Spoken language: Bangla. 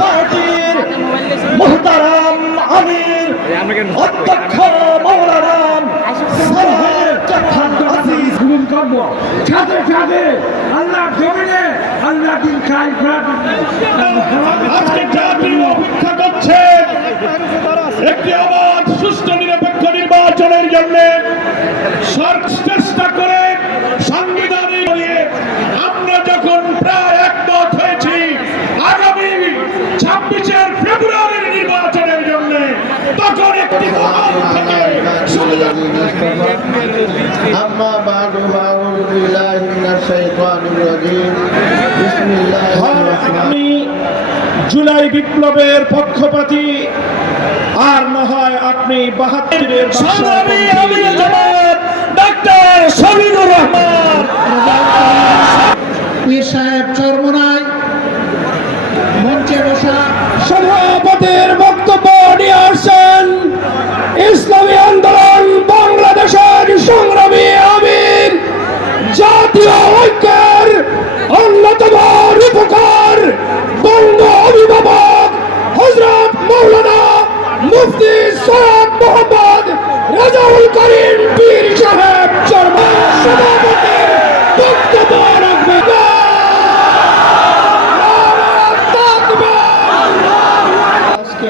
পার্টির মোহতারাম আল্লাহ জমিনে আল্লাহ দিন খাই আজকে জাতির অপেক্ষা করছে একটি আবার সুষ্ঠু নিরপেক্ষ নির্বাচনের জন্য সর্বশ্রেষ্ঠ একটি মহল থেকে সুবিধা أما بعد فأعوذ بالله من الشيطان الرجيم بسم الله الرحمن আমি জুলাই বিপ্লবের পক্ষপাতী আর না হয় আপনি বাহাত্তরের সংগ্রামী আমির জামাত ডাক্তার শমীনুর রহমান পীর সাহেব চরমনাই মঞ্চে বসা সভাপতির মুফতি সৈয়দ মোহাম্মদ রাজাউল করিম পীর সাহেব চরমা সভাপতি বক্তব্য রাখবেন। আজকে